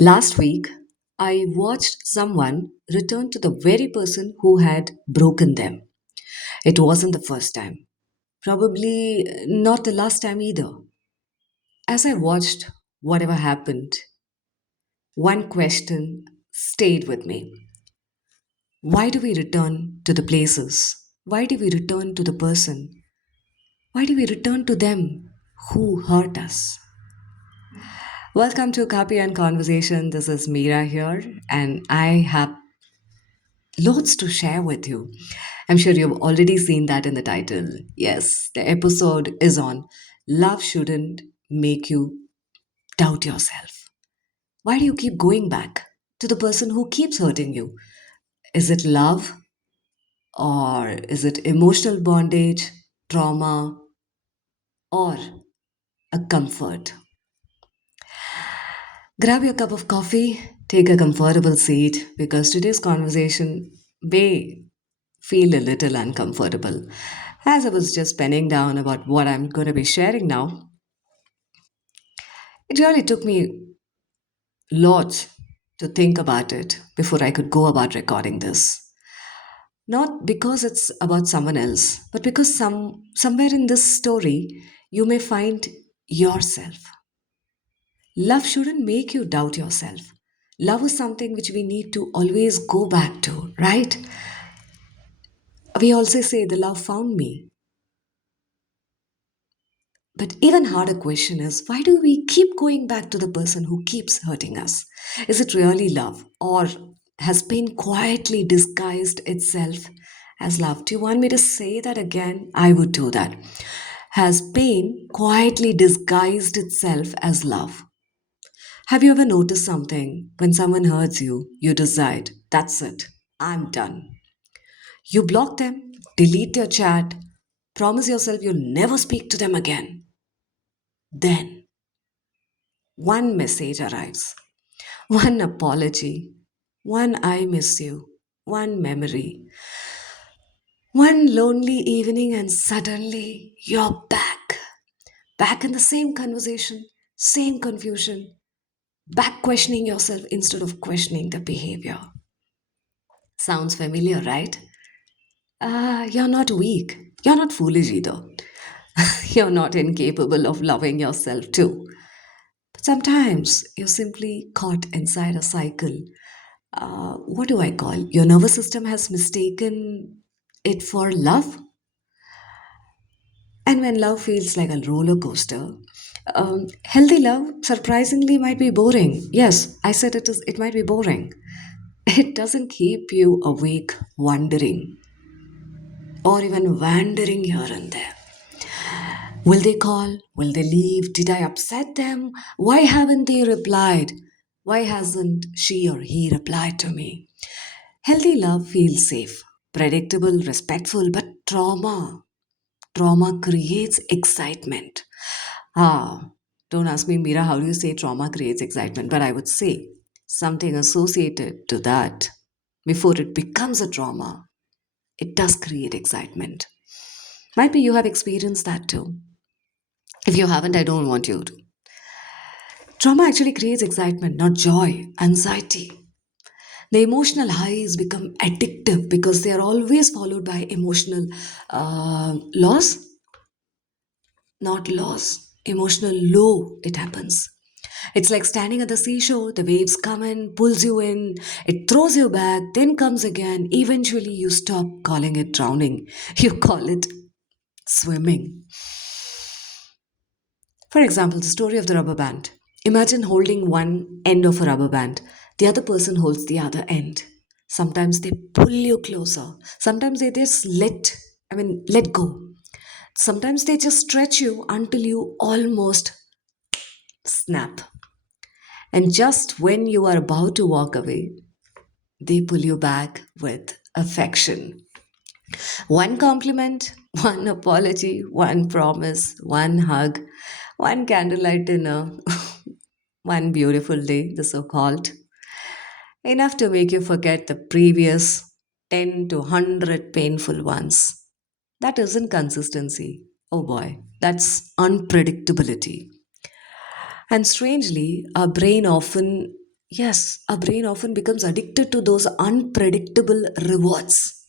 Last week, I watched someone return to the very person who had broken them. It wasn't the first time, probably not the last time either. As I watched whatever happened, one question stayed with me. Why do we return to the places? Why do we return to the person? Why do we return to them who hurt us? Welcome to Copy and Conversation. This is Meera here, and I have loads to share with you. I'm sure you've already seen that in the title. Yes, the episode is on Love Shouldn't Make You Doubt Yourself. Why do you keep going back to the person who keeps hurting you? Is it love or is it emotional bondage, trauma, or a comfort? Grab your cup of coffee, take a comfortable seat because today's conversation may feel a little uncomfortable. As I was just penning down about what I'm going to be sharing now, it really took me lots to think about it before I could go about recording this. Not because it's about someone else, but because somewhere in this story you may find yourself. Love shouldn't make you doubt yourself. Love is something which we need to always go back to, right? We also say the love found me. But even harder question is why do we keep going back to the person who keeps hurting us? Is it really love or has pain quietly disguised itself as love? Do you want me to say that again? I would do that. Has pain quietly disguised itself as love? Have you ever noticed something? When someone hurts you, you decide, that's it, I'm done. You block them, delete their chat, promise yourself you'll never speak to them again. Then one message arrives, one apology, one I miss you, one memory, one lonely evening, and suddenly you're back. Back in the same conversation, same confusion, back questioning yourself instead of questioning the behavior. Sounds familiar, right? You're not weak. You're not foolish either. You're not incapable of loving yourself too. But sometimes you're simply caught inside a cycle. What do I call? Your nervous system has mistaken it for love. And when love feels like a roller coaster, healthy love surprisingly might be boring. Yes, I said it is. It might be boring. It doesn't keep you awake, wondering, or even wandering here and there. Will they call? Will they leave? Did I upset them? Why haven't they replied? Why hasn't she or he replied to me? Healthy love feels safe, predictable, respectful, but trauma creates excitement. Ah, don't ask me, Mira, how do you say trauma creates excitement? But I would say something associated to that before it becomes a trauma. It does create excitement. Might be you have experienced that too. If you haven't, I don't want you to. Trauma actually creates excitement, not joy, anxiety. The emotional highs become addictive because they are always followed by emotional loss, not loss, emotional low. It happens. It's like standing at the seashore, the waves come in, pulls you in, it throws you back, then comes again. Eventually, you stop calling it drowning, you call it swimming. For example, the story of the rubber band. Imagine holding one end of a rubber band, the other person holds the other end. Sometimes they pull you closer, sometimes they just let go. Sometimes they just stretch you until you almost snap. And just when you are about to walk away, they pull you back with affection. One compliment, one apology, one promise, one hug, one candlelight dinner, one beautiful day, the so called. Enough to make you forget the previous 10 to 100 painful ones. That isn't consistency. Oh boy, that's unpredictability. And strangely, our brain often Yes, our brain often becomes addicted to those unpredictable rewards.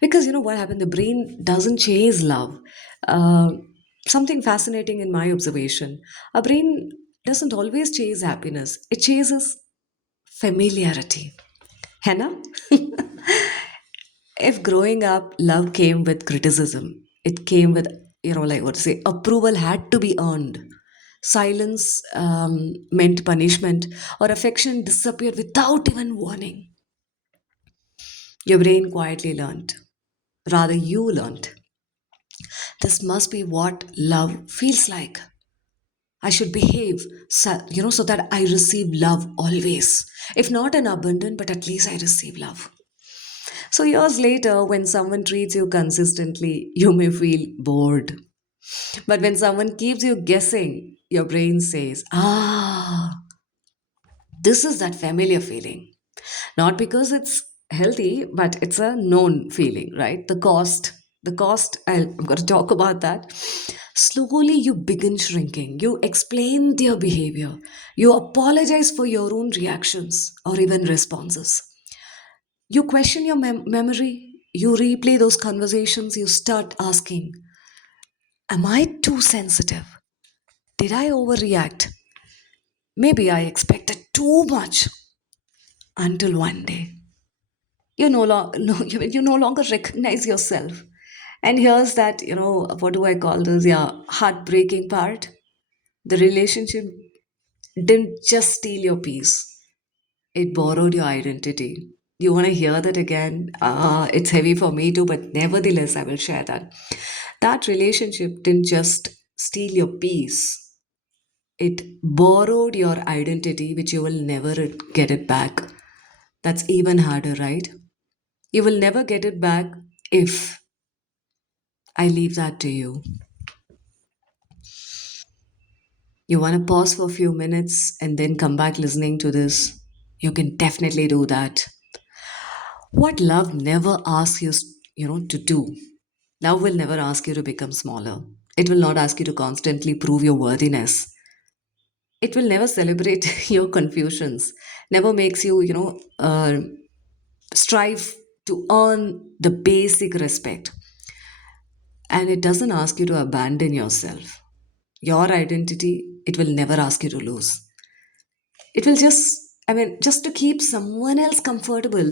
Because you know what happened? The brain doesn't chase love. Uh, Something fascinating in my observation. Our brain doesn't always chase happiness, it chases familiarity. Henna? If growing up, love came with criticism, it came with, like what to say, approval had to be earned. Silence meant punishment, or affection disappeared without even warning. Your brain quietly learned. Rather, you learned. This must be what love feels like. I should behave, so that I receive love always. If not in abundance, but at least I receive love. So, years later, when someone treats you consistently, you may feel bored. But when someone keeps you guessing, your brain says, this is that familiar feeling. Not because it's healthy, but it's a known feeling, right? The cost, I'm going to talk about that. Slowly, you begin shrinking. You explain their behavior. You apologize for your own reactions or even responses. You question your memory. You replay those conversations. You start asking, am I too sensitive? Did I overreact? Maybe I expected too much until one day. You no, no you no longer recognize yourself. And here's that, what do I call this? Yeah, heartbreaking part. The relationship didn't just steal your peace, it borrowed your identity. You want to hear that again? It's heavy for me too, but nevertheless, I will share that. That relationship didn't just steal your peace, it borrowed your identity, which you will never get it back. That's even harder, right? You will never get it back if I leave that to you. You want to pause for a few minutes and then come back listening to this? You can definitely do that. What love never asks you, to do. Love will never ask you to become smaller. It will not ask you to constantly prove your worthiness. It will never celebrate your confusions. Never makes you, strive to earn the basic respect. And it doesn't ask you to abandon yourself. Your identity, it will never ask you to lose. It will just, just to keep someone else comfortable.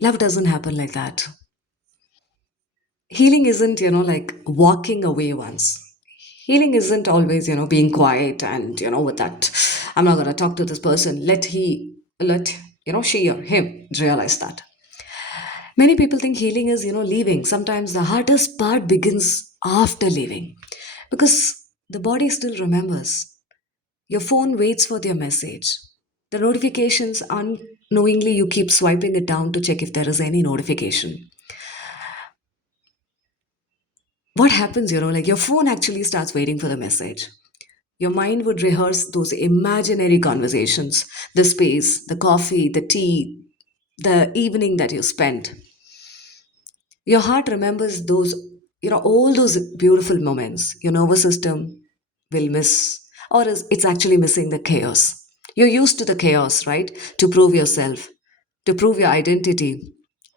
Love doesn't happen like that. Healing isn't, like walking away once. Healing isn't always, being quiet and, with that, I'm not going to talk to this person. Let, she or him realize that. Many people think healing is, leaving. Sometimes the hardest part begins after leaving because the body still remembers. Your phone waits for their message. The notifications, unknowingly, you keep swiping it down to check if there is any notification. What happens, like your phone actually starts waiting for the message. Your mind would rehearse those imaginary conversations, the space, the coffee, the tea, the evening that you spent. Your heart remembers those, all those beautiful moments. Your nervous system will miss, or it's actually missing the chaos. You're used to the chaos, right? To prove yourself, to prove your identity,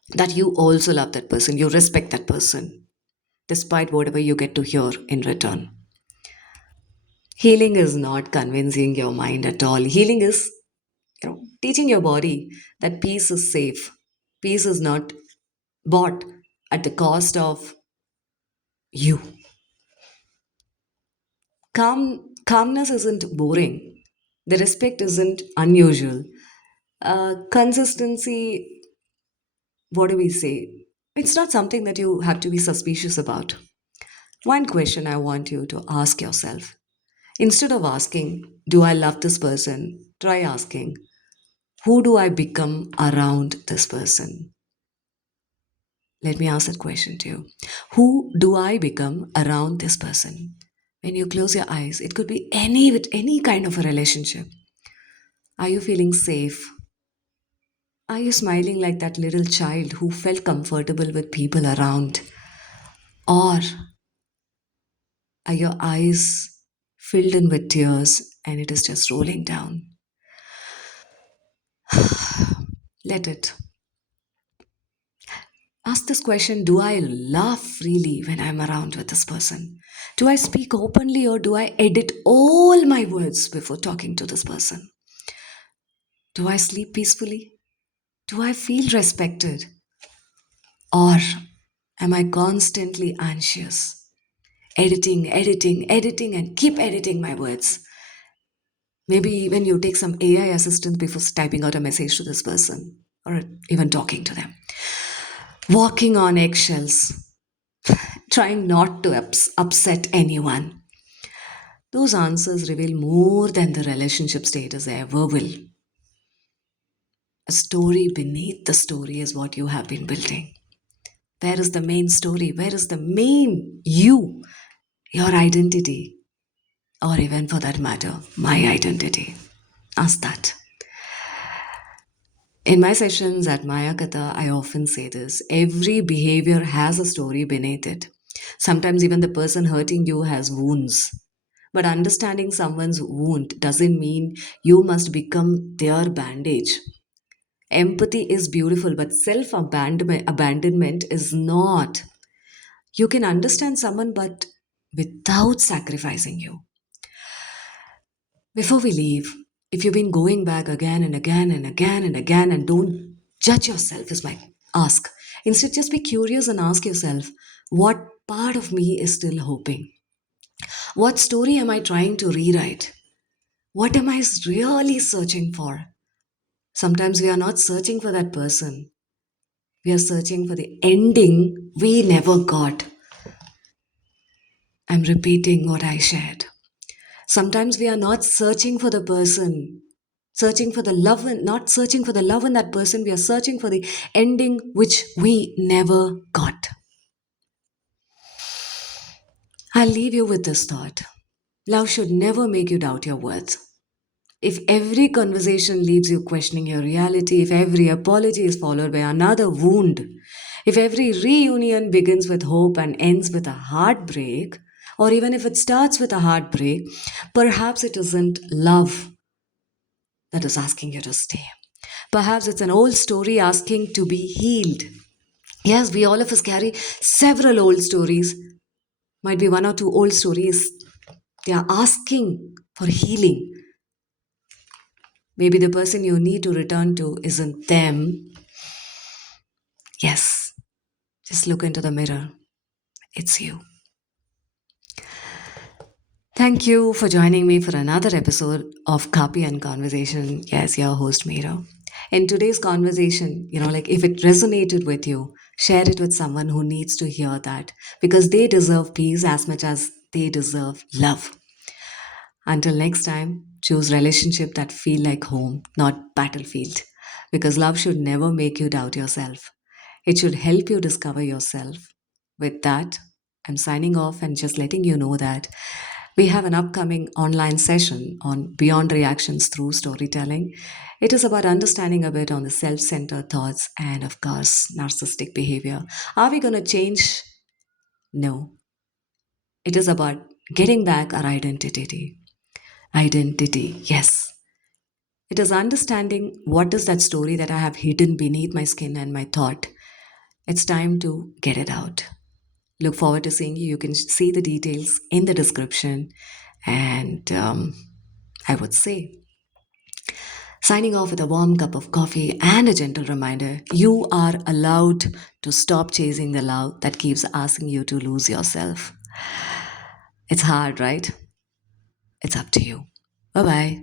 that you also love that person, you respect that person, despite whatever you get to hear in return. Healing is not convincing your mind at all. Healing is, teaching your body that peace is safe. Peace is not bought at the cost of you. Calmness isn't boring. The respect isn't unusual. Consistency, what do we say? It's not something that you have to be suspicious about. One question I want you to ask yourself, instead of asking, do I love this person? Try asking, who do I become around this person? Let me ask that question to you. Who do I become around this person? When you close your eyes, it could be any with any kind of a relationship. Are you feeling safe? Are you smiling like that little child who felt comfortable with people around? Or are your eyes filled in with tears, and it is just rolling down. Let it. Ask this question: do I laugh freely when I'm around with this person? Do I speak openly or do I edit all my words before talking to this person? Do I sleep peacefully? Do I feel respected? Or am I constantly anxious? Editing, editing, editing, and keep editing my words. Maybe even you take some AI assistant before typing out a message to this person or even talking to them. Walking on eggshells, trying not to upset anyone. Those answers reveal more than the relationship status ever will. A story beneath the story is what you have been building. Where is the main story? Where is the main you? Your identity, or even for that matter, my identity. Ask that. In my sessions at Maya Katha, I often say this: every behavior has a story beneath it. Sometimes even the person hurting you has wounds. But understanding someone's wound doesn't mean you must become their bandage. Empathy is beautiful, but self abandonment is not. You can understand someone, but without sacrificing you. Before we leave, if you've been going back again and again and again and again, and don't judge yourself, is my ask. Instead, just be curious and ask yourself, what part of me is still hoping? What story am I trying to rewrite? What am I really searching for? Sometimes we are not searching for that person. We are searching for the ending we never got. I'm repeating what I shared. Sometimes we are not searching for the person, searching for the love, not searching for the love in that person. We are searching for the ending which we never got. I'll leave you with this thought: love should never make you doubt your worth. If every conversation leaves you questioning your reality, if every apology is followed by another wound, if every reunion begins with hope and ends with a heartbreak, or even if it starts with a heartbreak, perhaps it isn't love that is asking you to stay. Perhaps it's an old story asking to be healed. Yes, we all of us carry several old stories. Might be one or two old stories. They are asking for healing. Maybe the person you need to return to isn't them. Yes, just look into the mirror. It's you. Thank you for joining me for another episode of Copy and Conversation. Yes, your host, Mira. In today's conversation, like if it resonated with you, share it with someone who needs to hear that, because they deserve peace as much as they deserve love. Until next time, choose relationship that feel like home, not battlefield. Because love should never make you doubt yourself. It should help you discover yourself. With that, I'm signing off and just letting you know that we have an upcoming online session on Beyond Reactions Through Storytelling. It is about understanding a bit on the self centered thoughts and, of course, narcissistic behavior. Are we going to change? No. It is about getting back our identity. Identity, yes. It is understanding what is that story that I have hidden beneath my skin and my thought. It's time to get it out. Look forward to seeing you. You can see the details in the description. And I would say, signing off with a warm cup of coffee and a gentle reminder: you are allowed to stop chasing the love that keeps asking you to lose yourself. It's hard, right? It's up to you. Bye bye.